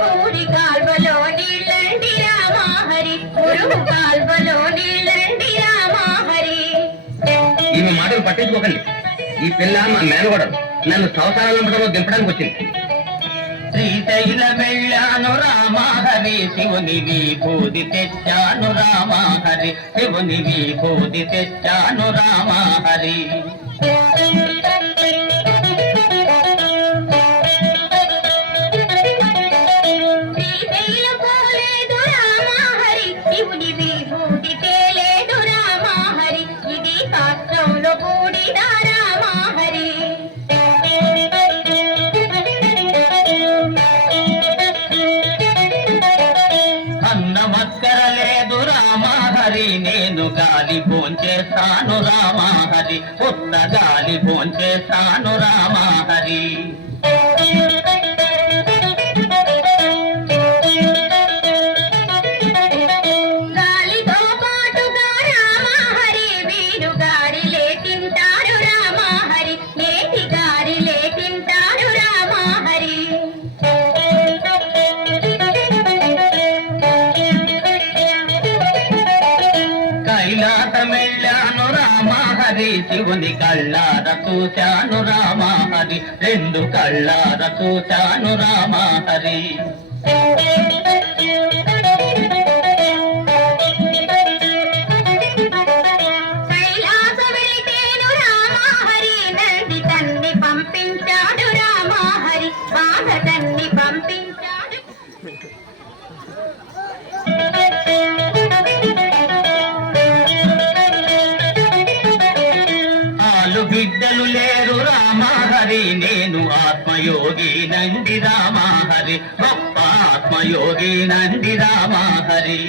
పూరి కాల్వలో నీళ్ళండి రామా హరి కాల్వలో నీళ్ళండి రామా హరి మాటలు పట్టించుకోకండి. ఈ పిల్ల మా మేనగోడలు నన్ను సంసారంలో దింపడానికి వచ్చింది. శ్రీశైల వెళ్ళాను రామహరి. శివుని విభూతి తెచ్చాను రామహరి. శివుని విభూతి తెచ్చాను రామహరి. శివుని విభూతి తేలేదు రామాహరి ఇది శాస్త్రంలో కూడిన రామహరి. అన్నమక్కర లేదు రామాహరి నేను గాలి భోంచేస్తాను రామాహరి కొత్త గాలి భోంచేస్తాను రామాహరి. కైలాసమెళ్ళాను రామహరి శివుని కళ్ళార చూశాను రామహరి రెండు కళ్ళార చూశాను రామహరి కైలాస హరి నేను ఆత్మయోగి నంది రామహరి గొప్ప ఆత్మయోగి నంది రామహరి